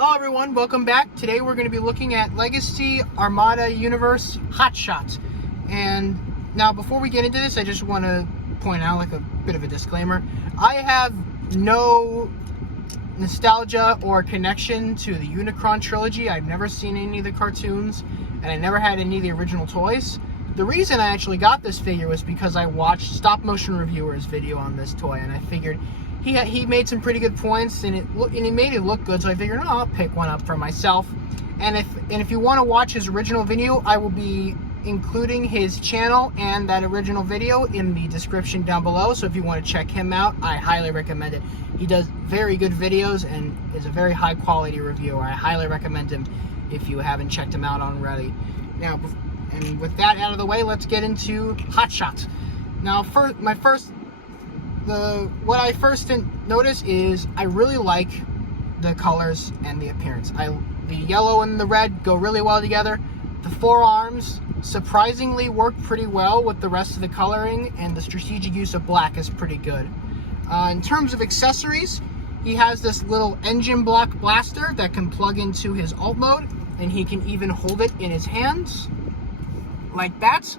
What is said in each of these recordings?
Hello everyone, welcome back. Today we're going to be looking at Legacy Armada Universe Hot Shot. And now before we get into this, I just want to point out like a bit of a disclaimer. I have no nostalgia or connection to the Unicron trilogy. I've never seen any of the cartoons, and I never had any of the original toys. The reason I actually got this figure was because I watched Stop Motion Reviewer's video on this toy, and I figured he made some pretty good points, and he made it look good, so I figured, oh, I'll pick one up for myself. And if you want to watch his original video, I will be including his channel and that original video in the description down below, so if you want to check him out, I highly recommend it. He does very good videos and is a very high quality reviewer. I highly recommend him if you haven't checked him out already. Now, and with that out of the way, let's get into Hot Shot. Now, what I first notice is I really like the colors and the appearance. The yellow and the red go really well together. The forearms surprisingly work pretty well with the rest of the coloring, and the strategic use of black is pretty good. In terms of accessories, he has this little engine block blaster that can plug into his alt mode, and he can even hold it in his hands like that.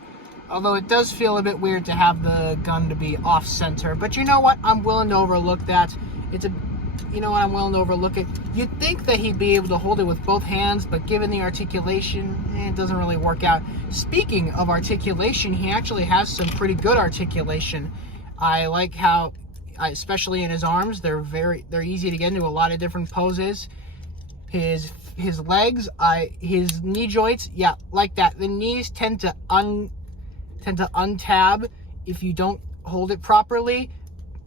Although it does feel a bit weird to have the gun to be off center, but you know what? I'm willing to overlook that. I'm willing to overlook it. You'd think that he'd be able to hold it with both hands, but given the articulation, it doesn't really work out. Speaking of articulation, he actually has some pretty good articulation. I like how, especially in his arms, they're easy to get into a lot of different poses. His legs, his knee joints, yeah, like that. The knees tend to untab if you don't hold it properly,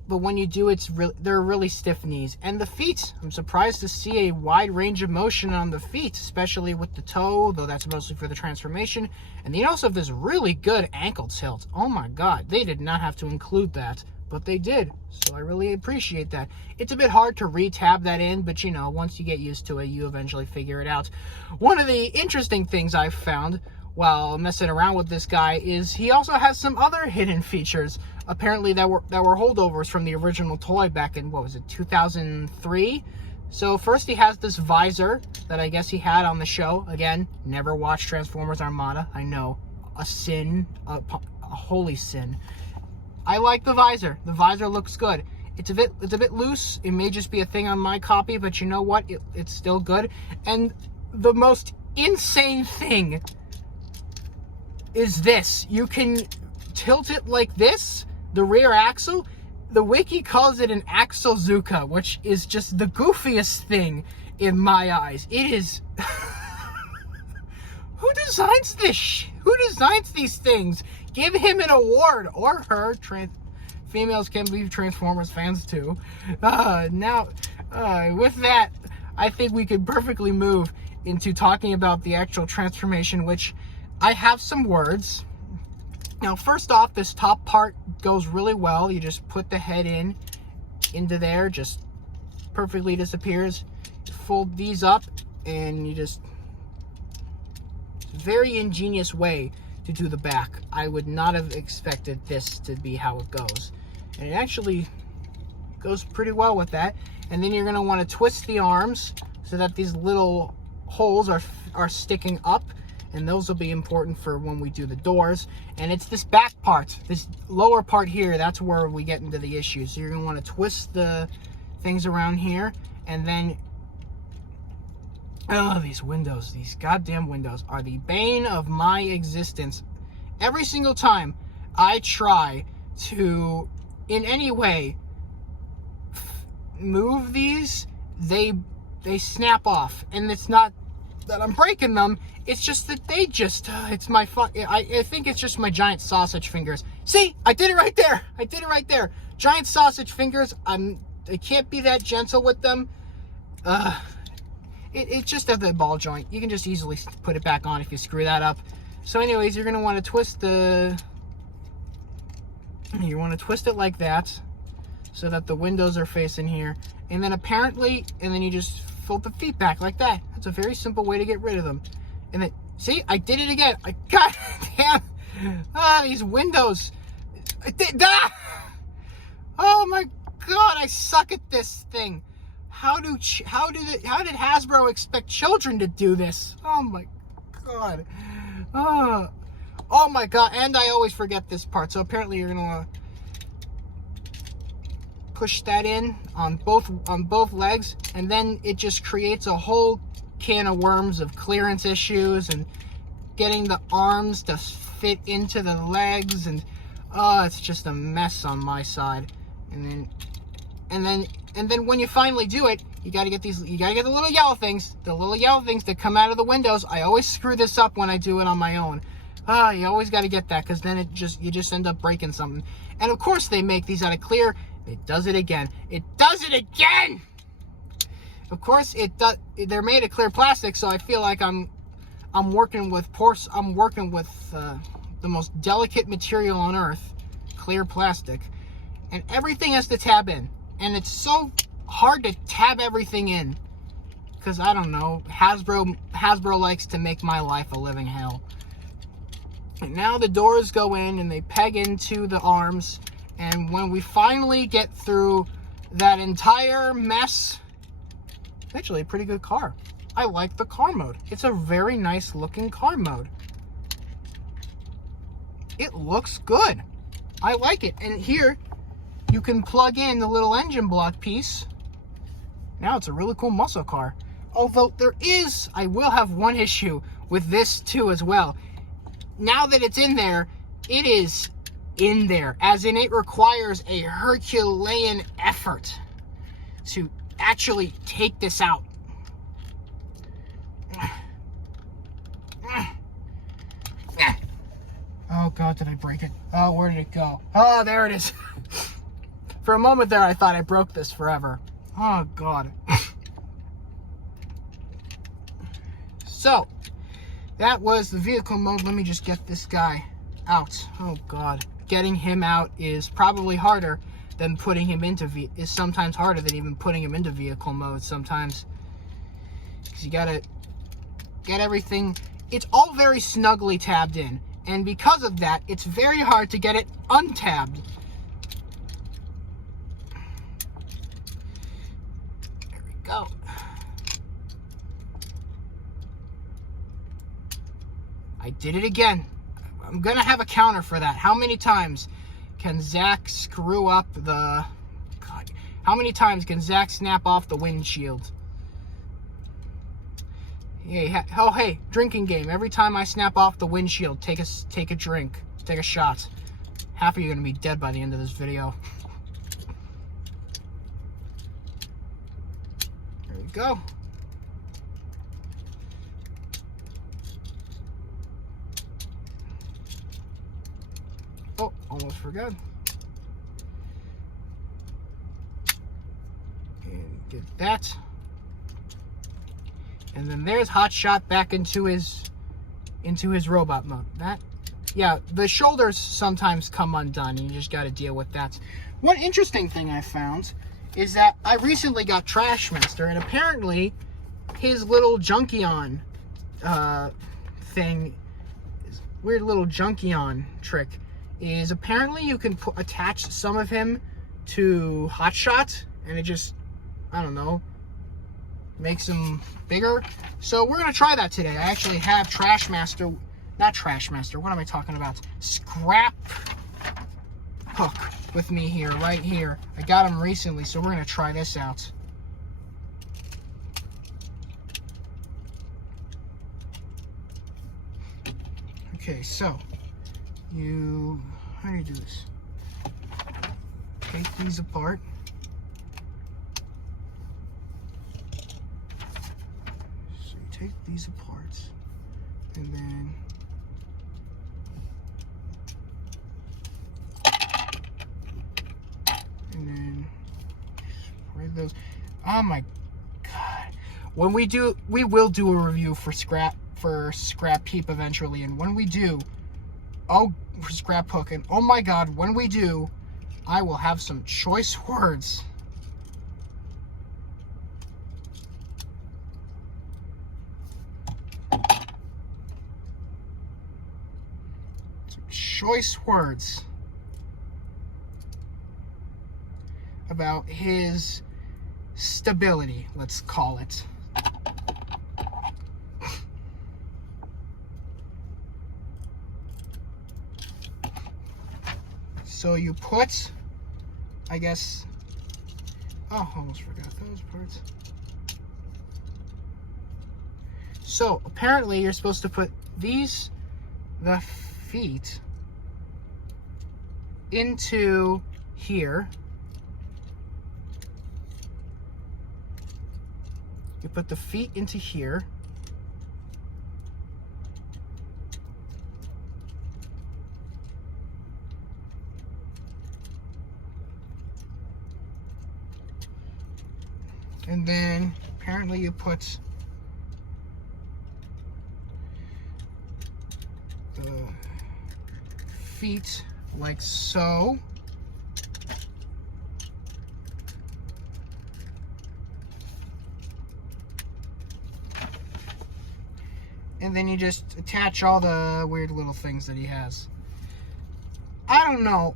but when you do, they're really stiff knees. And the feet, I'm surprised to see a wide range of motion on the feet, especially with the toe, though that's mostly for the transformation. And they also have this really good ankle tilt. Oh my god, they did not have to include that, but they did, so I really appreciate that. It's a bit hard to re-tab that in, but once you get used to it, you eventually figure it out. One of the interesting things I've found while messing around with this guy is he also has some other hidden features, apparently that were holdovers from the original toy back in, 2003? So first he has this visor that I guess he had on the show. Again, never watched Transformers Armada. I know, a sin, a holy sin. I like the visor. The visor looks good. It's a bit loose. It may just be a thing on my copy, but you know what? It's still good. And the most insane thing is this. You can tilt it like this, the rear axle. The wiki calls it an axlezuka, which is just the goofiest thing in my eyes. It is... Who designs this? Who designs these things? Give him an award, or her. Females can be Transformers fans too. With that, I think we could perfectly move into talking about the actual transformation, which I have some words. Now, first off, this top part goes really well. You just put the head into there, just perfectly disappears. Fold these up, and you just... very ingenious way to do the back. I would not have expected this to be how it goes. And it actually goes pretty well with that. And then you're going to want to twist the arms so that these little holes are sticking up. And those will be important for when we do the doors. And it's this back part, this lower part here, that's where we get into the issues. So you're going to want to twist the things around here. And then, oh, these windows, these goddamn windows are the bane of my existence. Every single time I try to, in any way, move these, they snap off. And it's not that I'm breaking them, it's just that it's my I think it's just my giant sausage fingers. See, I did it right there. Giant sausage fingers. I can't be that gentle with them. It's just at the ball joint. You can just easily put it back on if you screw that up. So anyways, you're going to want to twist it like that, so that the windows are facing here. And then then you just fold the feet back like that. That's a very simple way to get rid of them. And then, see, I did it again. God damn. These windows. Oh my god, I suck at this thing. How did Hasbro expect children to do this? Oh my god. Oh my god, and I always forget this part. So apparently you're gonna push that in on both legs, and then it just creates a whole can of worms of clearance issues and getting the arms to fit into the legs, and it's just a mess on my side. And then when you finally do it, you gotta get the little yellow things, that come out of the windows. I always screw this up when I do it on my own. You always gotta get that, because then you just end up breaking something. And of course they make these out of clear. It does it again. Of course they're made of clear plastic, so I feel like I'm working with the most delicate material on earth, clear plastic, and everything has to tab in, and it's so hard to tab everything in, because I don't know, Hasbro likes to make my life a living hell. And now the doors go in and they peg into the arms, and when we finally get through that entire mess, it's actually a pretty good car. I like the car mode. It's a very nice looking car mode. It looks good. I like it. And here, you can plug in the little engine block piece. Now it's a really cool muscle car. Although I will have one issue with this too as well. Now that it's in there, it is in there. As in, it requires a Herculean effort to actually take this out. Oh god, did I break it? Oh, where did it go? Oh, there it is. For a moment there, I thought I broke this forever. Oh god. So, that was the vehicle mode. Let me just get this guy out. Oh god. Getting him out is probably harder than putting him into is sometimes harder than even putting him into vehicle mode sometimes. Because you gotta get everything. It's all very snugly tabbed in. And because of that, it's very hard to get it untabbed. There we go. I did it again. I'm gonna have a counter for that. How many times can Zach screw up the... God, how many times can Zach snap off the windshield? Hey, drinking game. Every time I snap off the windshield, take a drink. Take a shot. Half of you are going to be dead by the end of this video. There we go. Oh, almost forgot. And get that. And then there's Hotshot back into his robot mode. Yeah, the shoulders sometimes come undone, and you just got to deal with that. One interesting thing I found is that I recently got Trashmaster, and apparently his little Junkion thing, his weird little Junkion trick, is apparently you can attach some of him to Hotshot, and it just, I don't know, makes him bigger. So we're going to try that today. I actually have not Trashmaster, what am I talking about? Scrap Hook with me here, right here. I got him recently, so we're going to try this out. Okay, so how do you do this? Take these apart. So you take these apart, and then spread those. Oh my god! When we will do a review for Scrap Heap eventually, and when we do, for Scrap Hook, and oh my god, when we do, I will have some choice words. Choice words about his stability, let's call it. So you put, I guess, oh, almost forgot those parts. So apparently you're supposed to put the feet into here. You put the feet into here. And then apparently you put the feet like so. And then you just attach all the weird little things that he has. I don't know.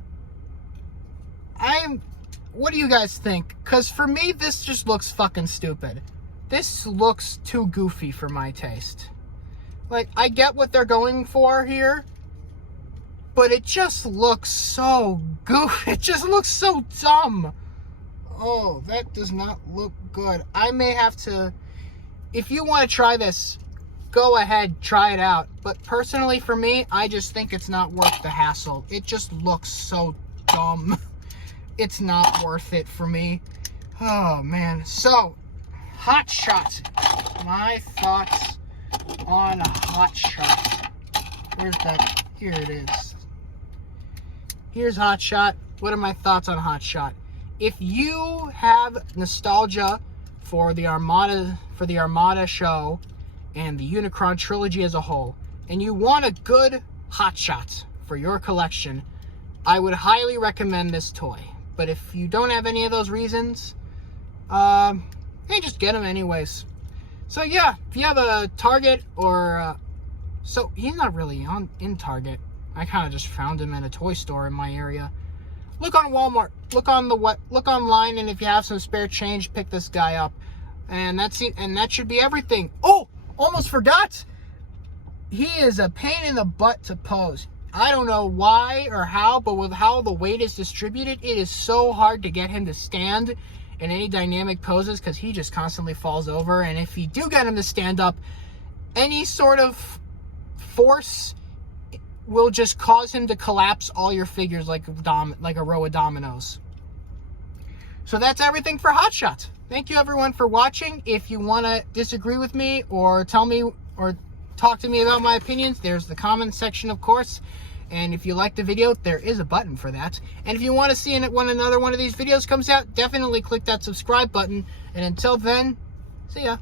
What do you guys think? Because for me, this just looks fucking stupid. This looks too goofy for my taste. Like, I get what they're going for here, but it just looks so goofy. It just looks so dumb. Oh, that does not look good. I may have to... If you want to try this, go ahead, try it out. But personally, for me, I just think it's not worth the hassle. It just looks so dumb. It's not worth it for me. Oh, man. So, Hot Shot. My thoughts on Hot Shot. Where's that? Here it is. Here's Hot Shot. What are my thoughts on Hot Shot? If you have nostalgia for the Armada show and the Unicron trilogy as a whole, and you want a good Hot Shot for your collection, I would highly recommend this toy. But if you don't have any of those reasons, hey, just get them anyways. So yeah, if you have a Target or so he's not really in Target. I kind of just found him at a toy store in my area. Look on Walmart. Look online, and if you have some spare change, pick this guy up. And that's it. And that should be everything. Oh, almost forgot. He is a pain in the butt to pose. I don't know why or how, but with how the weight is distributed, it is so hard to get him to stand in any dynamic poses because he just constantly falls over. And if you do get him to stand up, any sort of force will just cause him to collapse all your figures like a row of dominoes. So that's everything for Hot Shot. Thank you everyone for watching. If you want to disagree with me or tell me or talk to me about my opinions, there's the comment section, of course. And if you like the video, there is a button for that. And if you want to see when another one of these videos comes out, definitely click that subscribe button. And until then, see ya.